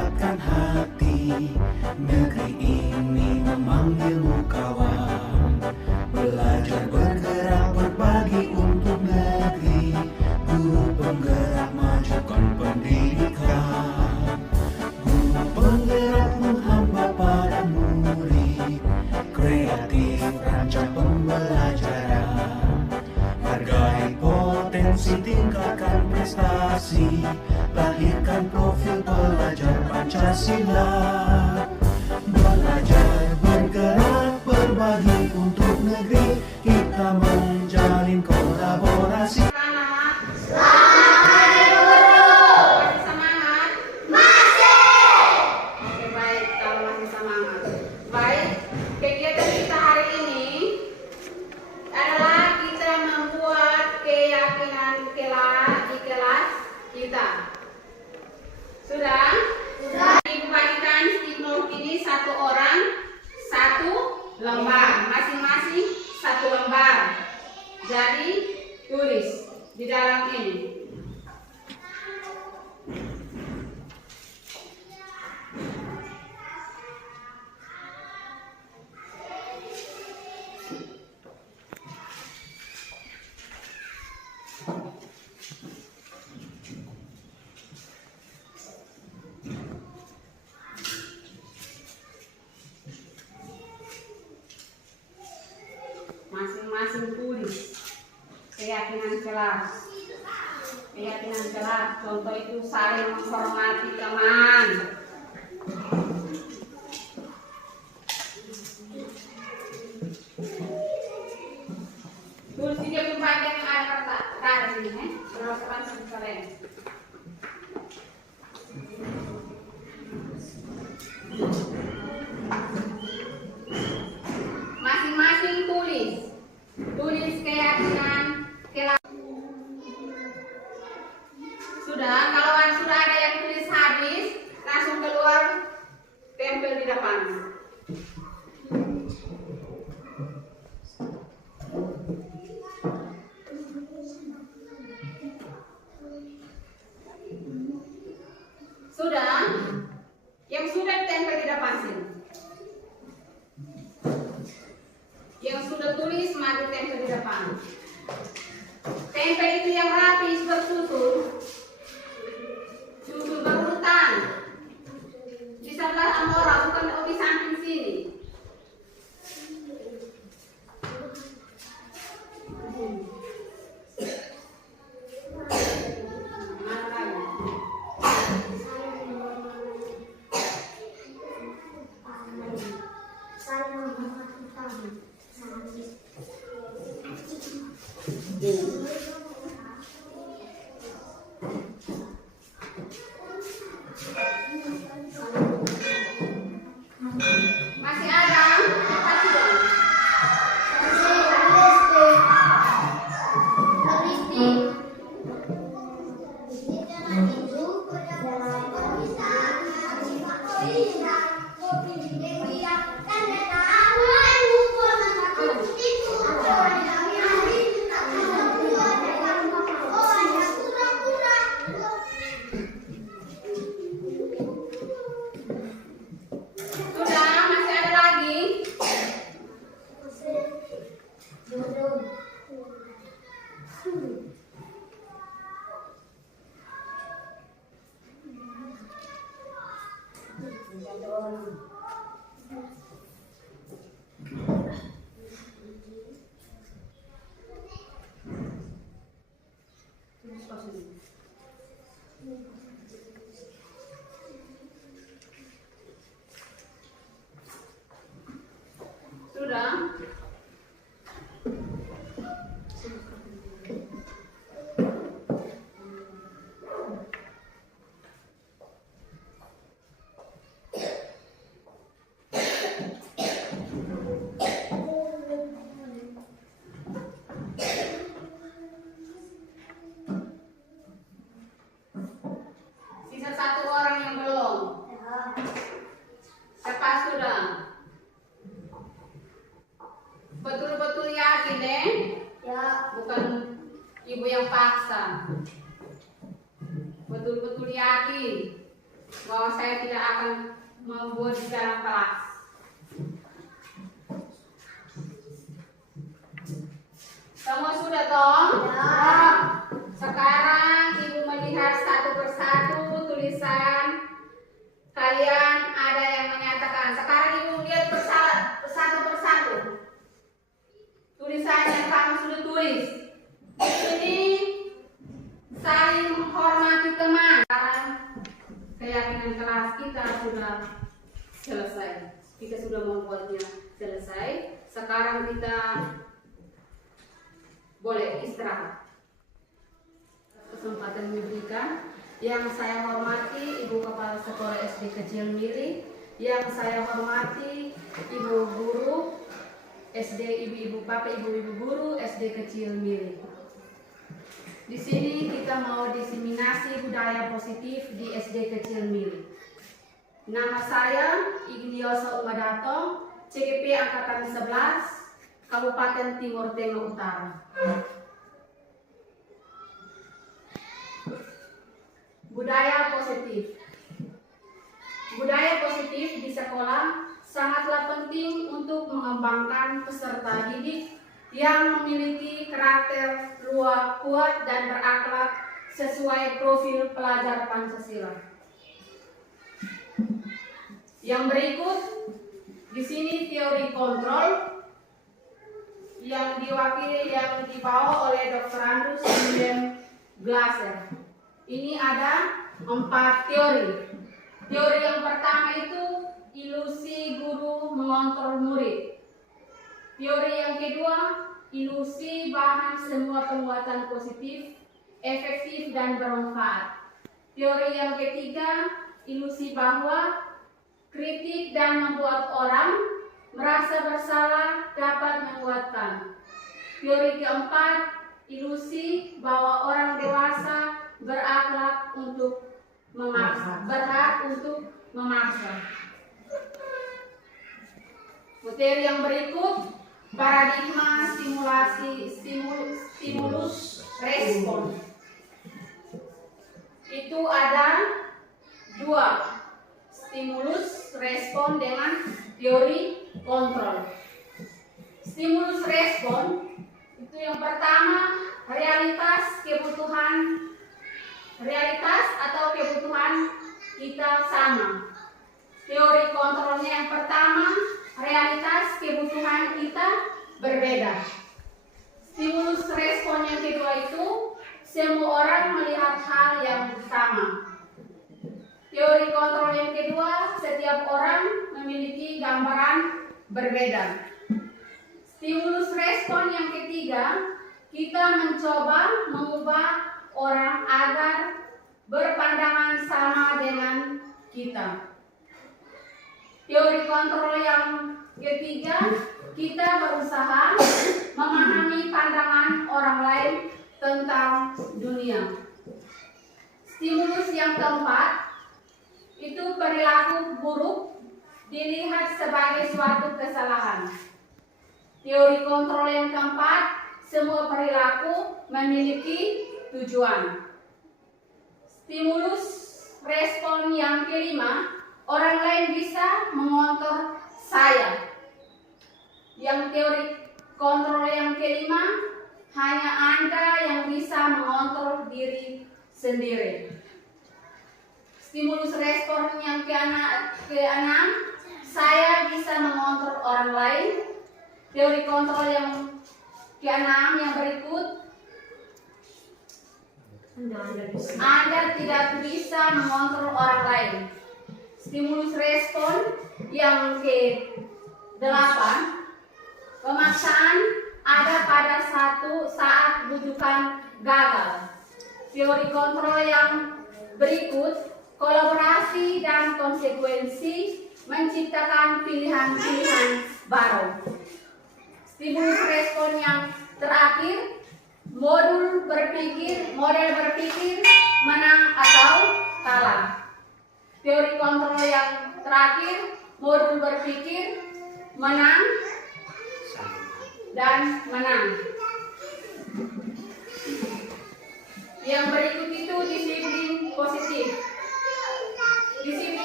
kuatkan hati. Negeri ini memanggilmu kawan. Belajar bergerak berbagi untuk negeri. Guru penggerak majukan pendidikan. Guru penggerak menghamba pada murid. Kreatif rancang pembelajaran. Hargai potensi, tingkatkan prestasi. Lahirkan profil pelajar Pancasila. Belajar bergerak berbagi untuk negeri. Kita menjalin kolaborasi. Sudah? Dibagikan stick ini satu orang satu lembar, masing-masing satu lembar. Jadi tulis di dalam ini. Masing-masing tulis keyakinan kelas. Keyakinan kelas, contoh itu saling menghormati teman. Tulis juga bagian yang ada kata di sini, berapa kalian? Masing-masing tulis keyakinan kelas. Sudah, kalau sudah ada yang tulis habis, langsung keluar tempel di depan. Sudah, yang sudah tempel di depan sini. Yang sudah tulis mari tempel di depan. Tempel itu yang rapi bersusun, susun berurutan. Di sebelah amora, bukan di samping sini. Masih ada? Sudah? Sisa satu orang yang belum. Cepat sudah. Betul-betul yakin deh? Ya. Bukan ibu yang paksa. Betul-betul yakin. bahwa saya tidak akan membuat di dalam kelas. Semua sudah toh? Ya. Sekarang Ibu melihat satu persatu tulisan kalian ada yang menyatakan. Sekarang Ibu lihat satu persatu tulisan yang kamu sudah tulis. Ini saling menghormati teman. Sekarang keyakinan kelas kita sudah selesai. Kita sudah membuatnya selesai. Sekarang kita boleh istirahat. Kesempatan diberikan. Yang saya hormati Ibu Kepala Sekolah SD Kecil Miri, yang saya hormati Ibu Guru SD, Ibu-ibu Bapak, Ibu-ibu Guru SD Kecil Miri. Di sini kita mau diseminasi budaya positif di SD Kecil Miri. Nama saya Ignioso Umadato, CGP Angkatan 11, Kabupaten Timur Tengah Utara. Budaya positif. Budaya positif di sekolah sangatlah penting untuk mengembangkan peserta didik yang memiliki karakter kuat dan berakhlak sesuai profil pelajar Pancasila. Yang berikut di sini teori kontrol yang dibawa oleh Dr. Andrews William Glasser. Ini ada 4 teori. Teori yang pertama itu ilusi guru mengontrol murid. Teori yang kedua, ilusi bahan semua penguatan positif, efektif dan bermanfaat. Teori yang ketiga, ilusi bahwa kritik dan membuat orang merasa bersalah dapat menguatkan. Teori keempat, ilusi bahwa orang dewasa berakhlak untuk memaksa, berhak untuk memaksa. Materi yang berikut, paradigma stimulus respon. Itu ada 2, stimulus respon dengan teori kontrol. Stimulus respon itu yang pertama, realitas atau kebutuhan kita sama. Teori kontrolnya yang pertama, realitas kebutuhan kita berbeda. Stimulus respon yang kedua itu, semua orang melihat hal yang sama. Teori kontrol yang kedua, setiap orang memiliki gambaran berbeda. Stimulus respon yang ketiga, kita mencoba mengubah orang agar berpandangan sama dengan kita. Teori kontrol yang ketiga, kita berusaha memahami pandangan orang lain tentang dunia. Stimulus yang keempat, itu perilaku buruk dilihat sebagai suatu kesalahan. Teori kontrol yang keempat, semua perilaku memiliki tujuan. Stimulus respon yang kelima, orang lain bisa mengontrol saya. Yang teori kontrol yang kelima, hanya Anda yang bisa mengontrol diri sendiri. Stimulus respon yang keenam, saya bisa mengontrol orang lain. Teori kontrol yang keenam yang berikut, Anda tidak bisa mengontrol orang lain. Stimulus respon yang ke-8, pemaksaan ada pada satu saat bujukan gagal. Teori kontrol yang berikut, kolaborasi dan konsekuensi menciptakan pilihan-pilihan baru. Stimulus respon yang terakhir, model berpikir menang atau kalah. Teori kontrol yang terakhir, modul berpikir menang dan menang. Yang berikut itu disiplin positif. Disiplin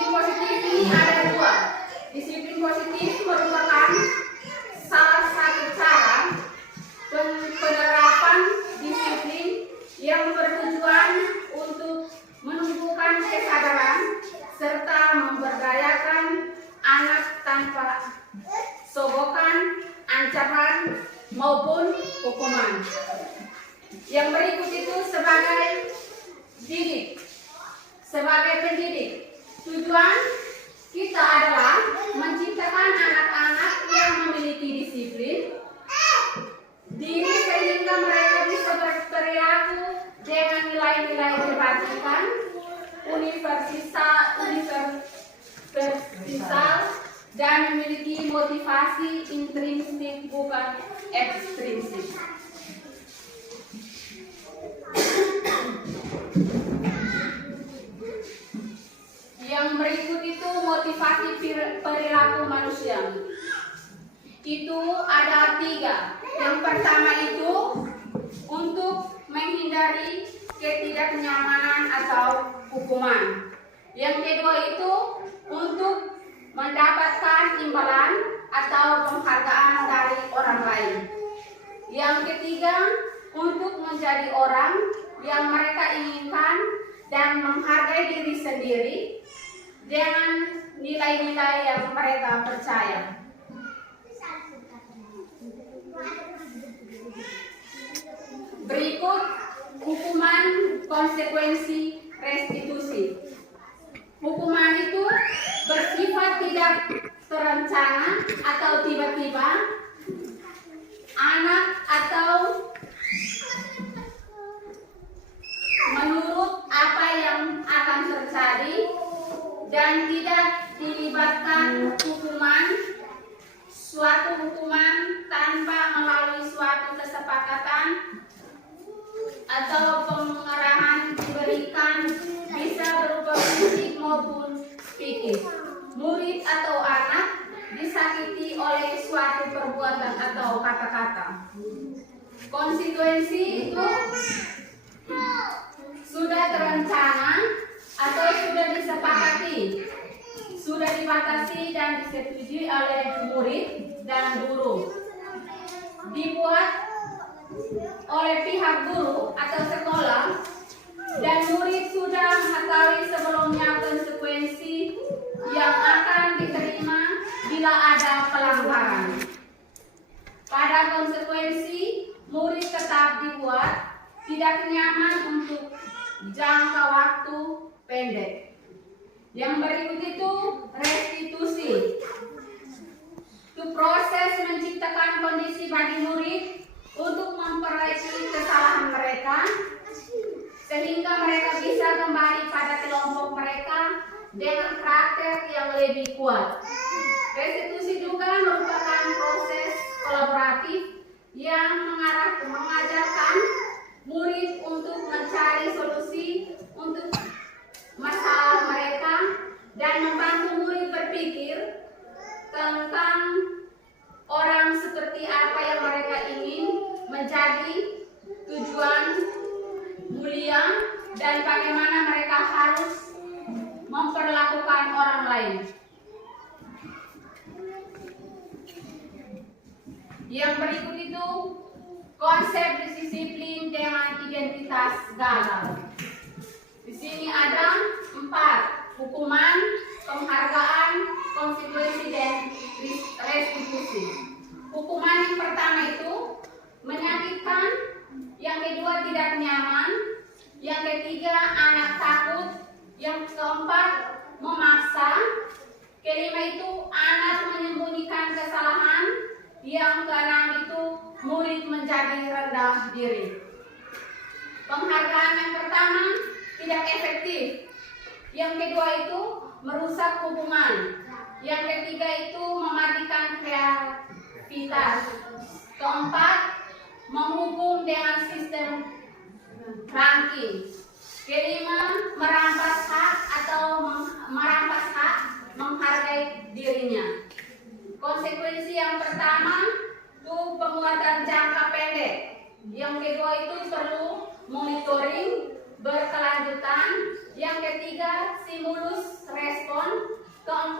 ini ada dua. Disiplin positif merupakan salah satu cara penerapan disiplin yang bertujuan untuk menumbuhkan kesadaran serta memberdayakan anak tanpa sogokan, ancaman maupun hukuman. Yang berikut itu sebagai pendidik. Tujuan kita adalah menciptakan anak-anak yang memiliki disiplin diri sehingga mereka bisa berperilaku dengan nilai-nilai kebajikan, universal dan memiliki motivasi intrinsik bukan ekstrinsik. Yang berikut itu motivasi perilaku manusia. Itu ada 3. Yang pertama itu untuk menghindari ketidaknyamanan atau hukuman. Yang kedua itu untuk mendapatkan imbalan atau penghargaan dari orang lain. Yang ketiga untuk menjadi orang yang mereka inginkan dan menghargai diri sendiri dengan nilai-nilai yang mereka percaya. Berikut hukuman konsekuensi restitusi. Hukuman itu bersifat tidak terencana atau tiba-tiba. Anak atau menurut apa yang akan terjadi dan tidak dilibatkan suatu hukuman tanpa melalui suatu kesepakatan atau pengarahan diberikan bisa berupa fisik maupun psikis. Murid atau anak disakiti oleh suatu perbuatan atau kata-kata. Konsekuensi itu sudah terencana atau sudah disepakati, sudah dibatasi dan disetujui oleh murid dan guru, dibuat oleh pihak guru atau sekolah, dan murid sudah mengetahui sebelumnya konsekuensi yang akan diterima bila ada pelanggaran. Pada konsekuensi, murid tetap dibuat tidak nyaman untuk jangka waktu pendek. Yang berikut itu restitusi. Itu proses menciptakan kondisi bagi murid untuk memperbaiki kesalahan mereka sehingga mereka bisa kembali pada kelompok mereka dengan karakter yang lebih kuat. Restitusi juga merupakan proses kolaboratif yang mengajarkan murid untuk mencari solusi untuk masalah mereka dan membantu murid berpikir tentang orang seperti apa yang mereka ingin menjadi, tujuan mulia, dan bagaimana mereka harus memperlakukan orang lain. Yang berikut itu konsep disiplin dengan identitas gagal. Di sini ada 4: hukuman, penghargaan, konsekuensi, dan restitusi. Hukuman yang pertama itu menyakitkan, yang kedua tidak nyaman, yang ketiga anak takut, yang keempat memaksa, kelima itu anak menyembunyikan kesalahan, yang keenam itu murid menjadi rendah diri. Penghargaan yang pertama tidak efektif, yang kedua itu merusak hubungan, yang ketiga itu mematikan kreativitas, keempat menghukum dengan sistem ranking, kelima merampas hak menghargai dirinya. Konsekuensi yang pertama itu penguatan jangka pendek, yang kedua itu perlu monitoring berkelanjutan, yang ketiga stimulus respon, keempat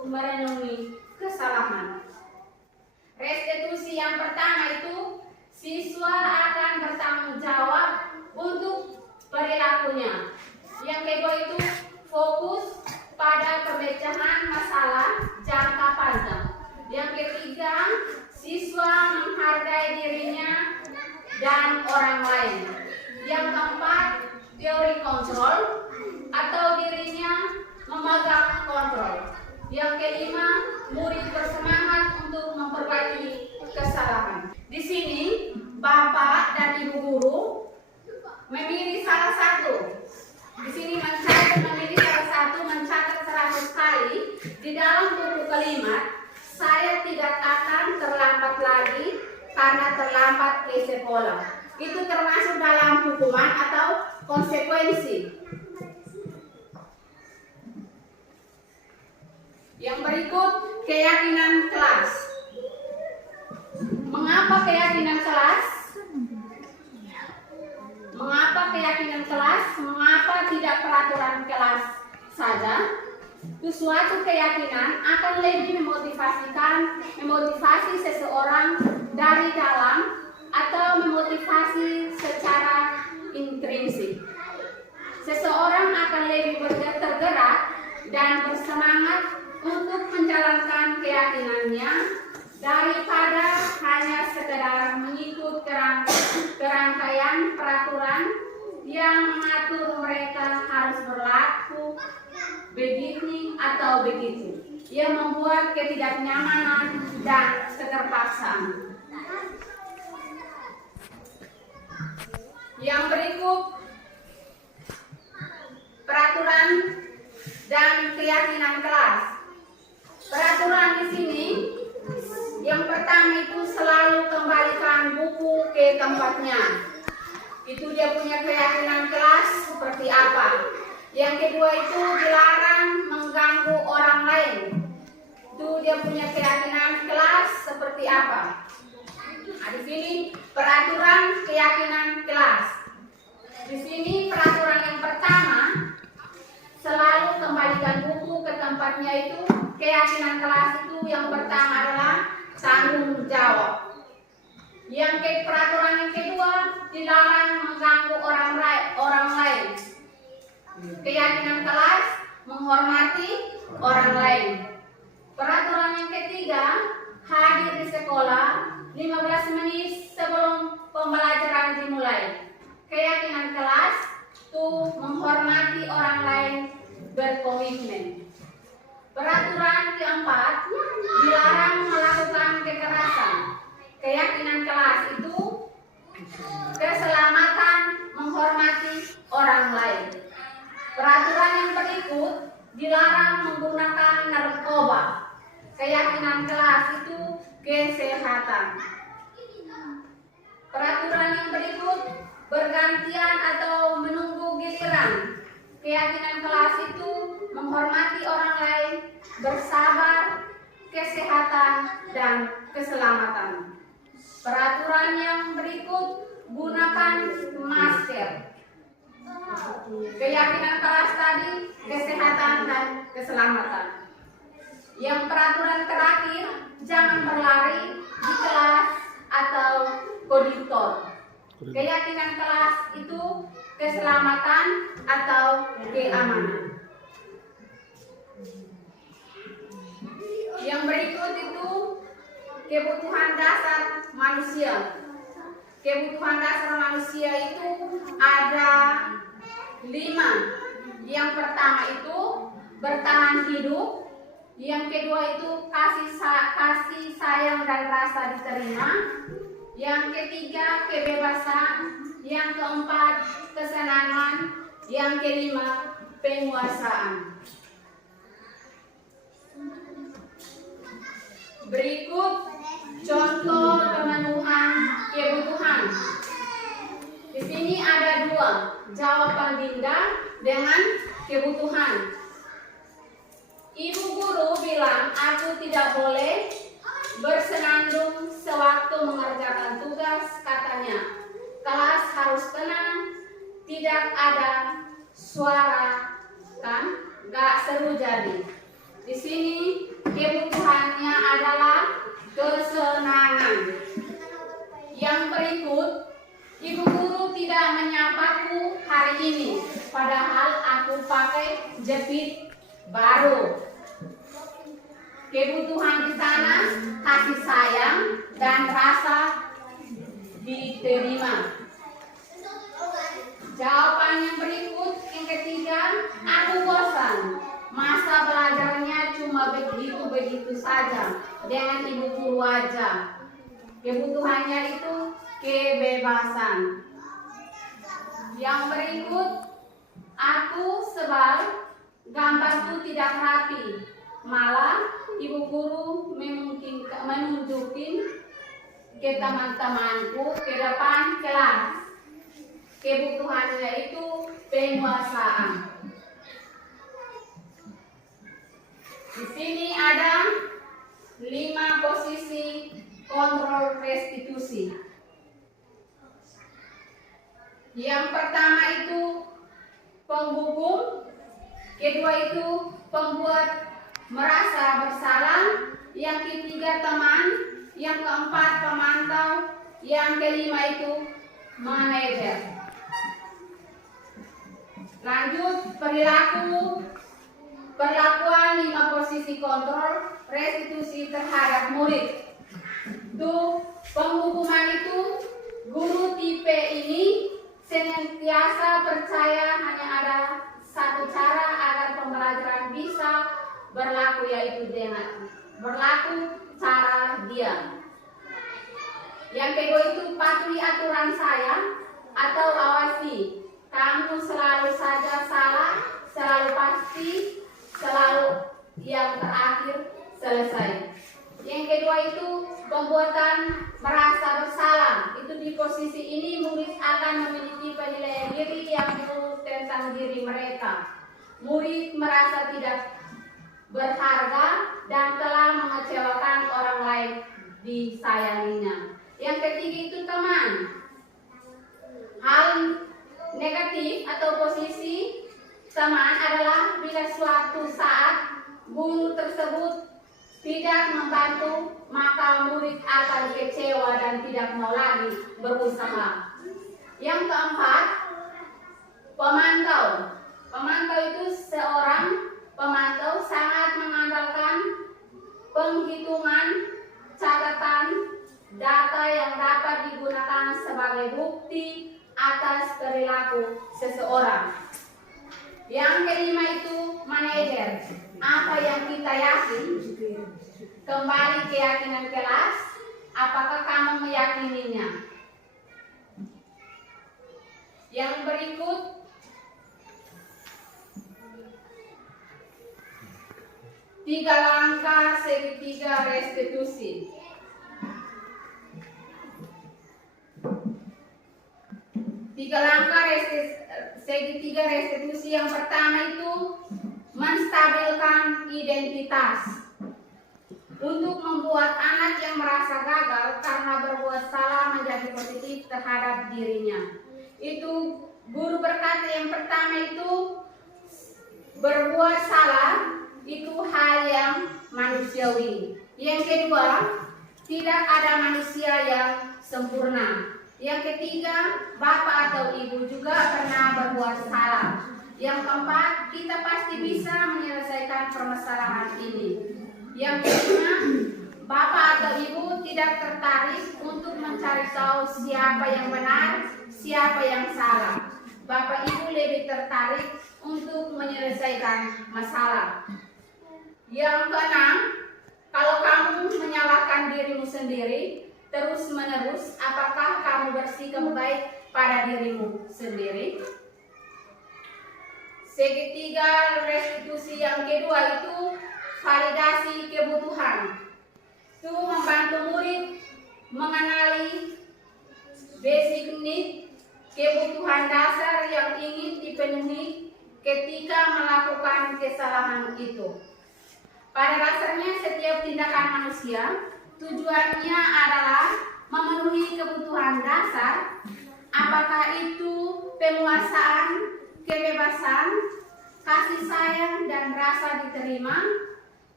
untuk merenungi kesalahan. Restitusi yang pertama itu, siswa akan bertanggung jawab untuk perilakunya. Yang kedua itu, fokus pada pemecahan masalah jangka panjang. Yang ketiga, siswa menghargai dirinya dan orang lain. Yang keempat, teori kontrol atau dirinya memegang kontrol. Yang kelima, murid bersemangat untuk memperbaiki kesalahan. Di sini, Bapak dan Ibu guru memilih salah satu. Di sini memilih salah satu, mencatat 100 kali. Di dalam buku kalimat, saya tidak akan terlambat lagi karena terlambat ke sekolah. Itu termasuk dalam hukuman atau konsekuensi. Yang berikut, keyakinan kelas. Mengapa keyakinan kelas? Mengapa keyakinan kelas? Mengapa tidak peraturan kelas saja? Suatu keyakinan akan lebih memotivasi seseorang dari dalam atau memotivasi secara intrinsik. Seseorang akan lebih tergerak dan bersemangat untuk menjalankan keyakinannya daripada hanya sekedar mengikut kerangkaian peraturan yang mengatur mereka harus berlaku begini atau begitu. Ia membuat ketidaknyamanan dan keterpaksaan. Yang berikut, peraturan dan keyakinan kelas. Peraturan di sini, yang pertama itu selalu kembalikan buku ke tempatnya. Itu dia punya keyakinan kelas seperti apa. Yang kedua itu dilarang mengganggu orang lain. Itu dia punya keyakinan kelas seperti apa. Nah, di sini peraturan keyakinan kelas. Di sini peraturan yang pertama, selalu kembalikan buku ke tempatnya itu. Keyakinan kelas itu yang pertama adalah tanggung jawab. Peraturan yang kedua, dilarang mengganggu orang lain. Keyakinan kelas, menghormati orang lain. Peraturan yang ketiga, hadir di sekolah 15 menit sebelum pembelajaran dimulai. Keyakinan kelas itu menghormati orang lain, berkomitmen. Peraturan keempat, dilarang melakukan kekerasan. Keyakinan kelas itu keselamatan, menghormati orang lain. Peraturan yang berikut, dilarang menggunakan narkoba. Keyakinan kelas itu kesehatan. Peraturan yang berikut, bergantian atau menunggu giliran. Keyakinan kelas itu menghormati orang lain, bersabar, kesehatan, dan keselamatan. Peraturan yang berikut, gunakan masker. Keyakinan kelas tadi, kesehatan dan keselamatan. Yang peraturan terakhir, jangan berlari di kelas atau koridor. Keyakinan kelas itu keselamatan atau keamanan. Yang berikut itu kebutuhan dasar manusia. Kebutuhan dasar manusia itu ada 5. Yang pertama itu bertahan hidup. Yang kedua itu kasih sayang dan rasa diterima. Yang ketiga kebebasan. Yang keempat kesenangan. Yang kelima penguasaan. Berikut contoh pemenuhan kebutuhan. Di sini ada 2, jawaban Dinda dengan kebutuhan. Ibu guru bilang aku tidak boleh bersenandung sewaktu mengerjakan tugas, katanya. Kelas harus tenang, tidak ada suara, kan? Gak seru jadi. Di sini kebutuhannya adalah kesenangan. Yang berikut, ibu guru tidak menyapaku hari ini, padahal aku pakai jepit baru. Kebutuhan di sana kasih sayang dan rasa diterima. Jawaban yang berikut, yang ketiga, aku bosan. Masa belajarnya cuma begitu-begitu saja dengan ibu guru aja. Kebutuhannya itu kebebasan. Yang berikut, aku sebal gambarku tidak rapi. Malah ibu guru menunjukin ke teman-temanku ke depan kelas. Kebutuhannya itu penguasaan. Di sini ada 5 posisi kontrol restitusi. Yang pertama itu penghukum, kedua itu pembuat merasa bersalah, yang ketiga teman, yang keempat pemantau, yang kelima itu manajer. Lanjut, perlakuan 5 posisi kontrol restitusi terhadap murid. Penghukuman itu, guru tipe ini senantiasa percaya hanya ada satu cara agar pembelajaran bisa berlaku, yaitu dengan berlaku cara diam. Yang kedua itu patuhi aturan saya atau awasi. Kamu selalu saja salah, selalu pasti, selalu yang terakhir selesai. Yang kedua itu pembuatan merasa bersalah. Itu di posisi ini murid akan memiliki penilaian diri yang buruk tentang diri mereka. Murid merasa tidak berharga dan telah mengecewakan orang lain disayanginya. Yang ketiga itu teman. Hal negatif atau posisi teman adalah bila suatu saat guru tersebut tidak membantu, maka murid akan kecewa dan tidak mau lagi berusaha. Yang keempat, pemantau. Pemantau itu seorang pemantau sangat mengandalkan penghitungan, catatan, data yang dapat digunakan sebagai bukti atas perilaku seseorang. Yang kelima itu manajer. Apa yang kita yakin, kembali keyakinan kelas, apakah kamu meyakininya? Yang berikut, tiga langkah segitiga restitusi. Tiga langkah segitiga restitusi. Yang pertama itu menstabilkan identitas. Untuk membuat anak yang merasa gagal karena berbuat salah menjadi positif terhadap dirinya. Itu guru berkata yang pertama itu berbuat salah itu hal yang manusiawi. Yang kedua, tidak ada manusia yang sempurna. Yang ketiga, bapak atau ibu juga pernah berbuat salah. Yang keempat, kita pasti bisa menyelesaikan permasalahan ini. Yang kelima, bapak atau ibu tidak tertarik untuk mencari tahu siapa yang benar, siapa yang salah. Bapak ibu lebih tertarik untuk menyelesaikan masalah. Yang keenam, kalau kamu menyalahkan dirimu sendiri terus-menerus, apakah kamu bersikap baik pada dirimu sendiri? Segitiga restitusi yang kedua itu validasi kebutuhan. Itu membantu murid mengenali basic need, kebutuhan dasar yang ingin dipenuhi ketika melakukan kesalahan itu. Pada dasarnya setiap tindakan manusia tujuannya adalah memenuhi kebutuhan dasar, apakah itu penguasaan, kebebasan, kasih sayang dan rasa diterima,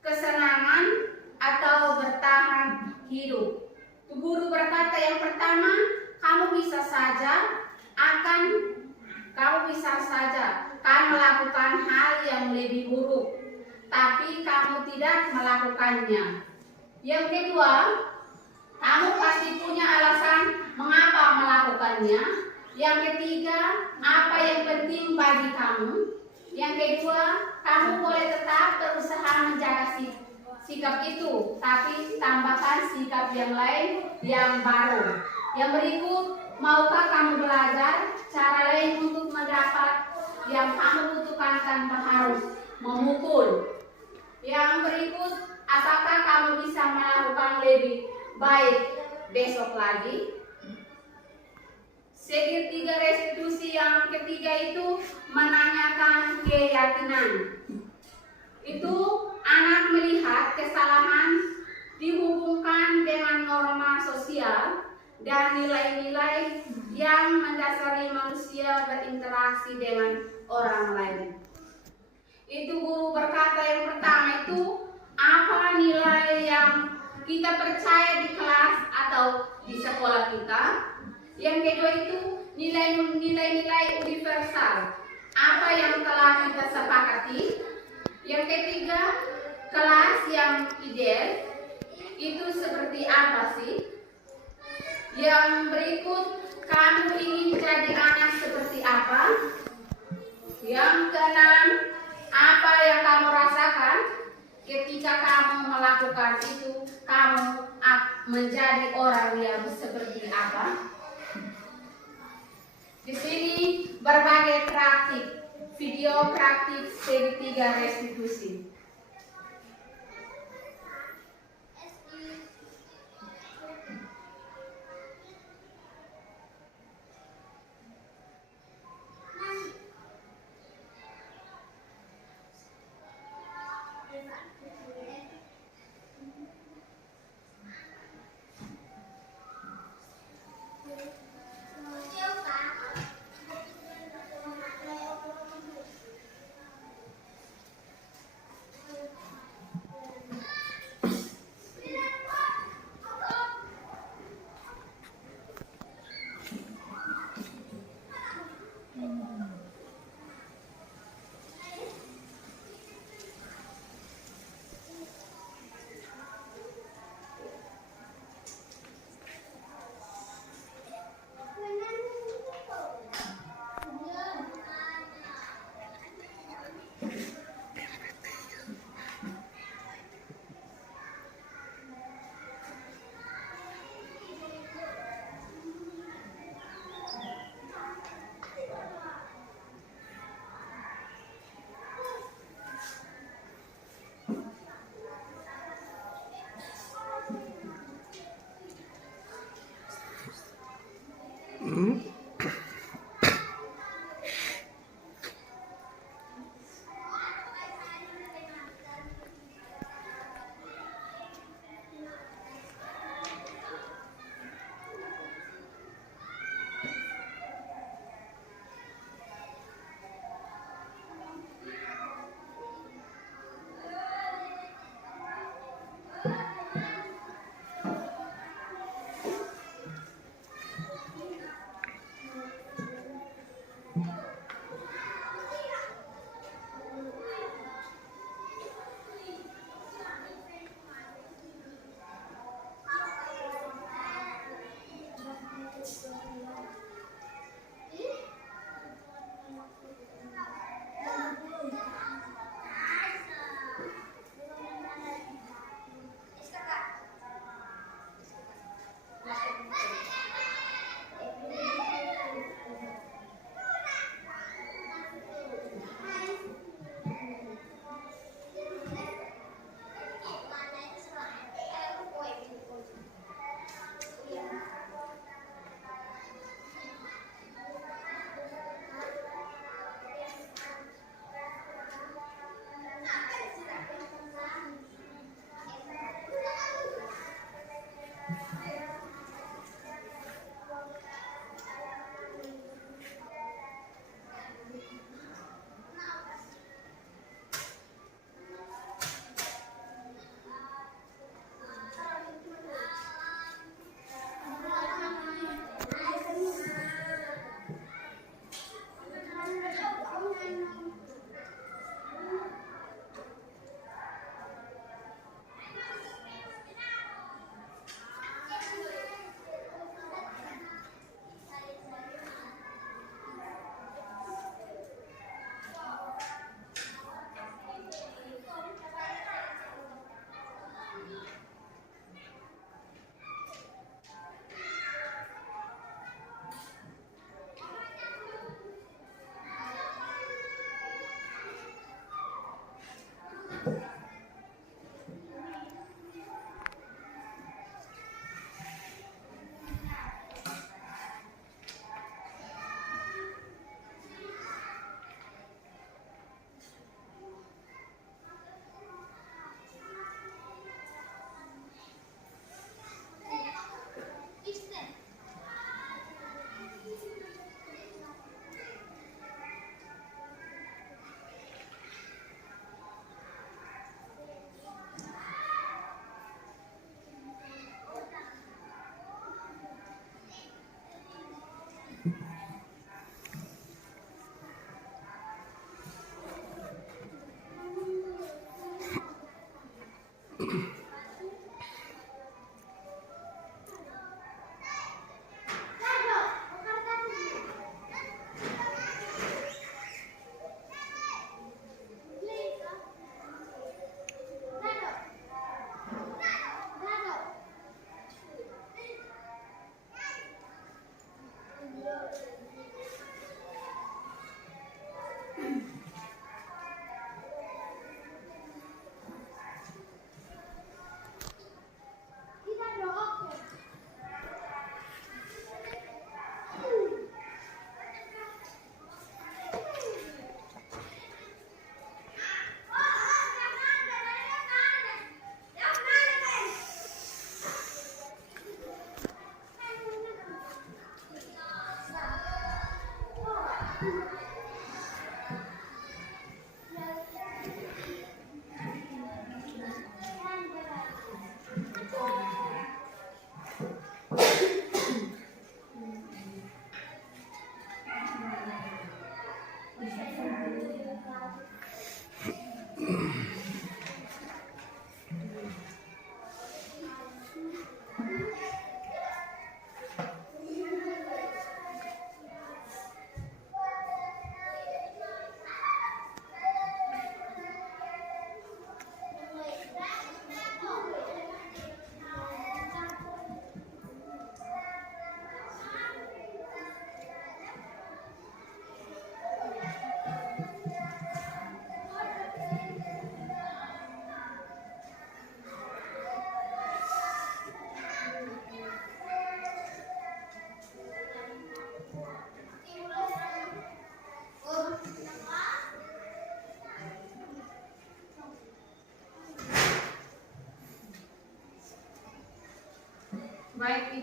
kesenangan atau bertahan hidup. Guru berkata yang pertama, kamu bisa saja melakukan hal yang lebih buruk, tapi kamu tidak melakukannya. Yang kedua, kamu pasti punya alasan mengapa melakukannya. Yang ketiga, apa yang penting bagi kamu. Yang kedua, kamu boleh tetap berusaha menjaga sikap itu, tapi tambahkan sikap yang lain yang baru. Yang berikut, maukah kamu belajar cara lain untuk mendapat yang kamu butuhkan tanpa harus memukul? Yang berikut, apakah kamu bisa melakukan lebih baik besok lagi? Segitiga restitusi yang ketiga itu menanyakan keyakinan. Itu anak melihat kesalahan dihubungkan dengan norma sosial dan nilai-nilai yang mendasari manusia berinteraksi dengan orang lain. Itu guru berkata yang pertama itu, apa nilai yang kita percaya di kelas atau di sekolah kita. Yang kedua itu nilai-nilai universal, apa yang telah kita sepakati. Yang ketiga, kelas yang ideal itu seperti apa sih? Yang berikut, kamu ingin jadi anak seperti apa? Yang keenam, apa yang kamu rasakan ketika kamu melakukan itu? Kamu menjadi orang yang seperti apa? Di sini berbagai praktik, video praktik segitiga restitusi.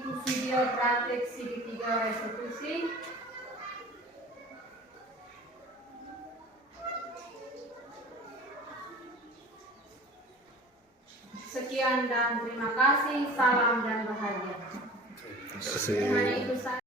itu video praktek segitiga restitusi. Sekian dan terima kasih. Salam dan bahagia. Kasih. Hanya itu saja.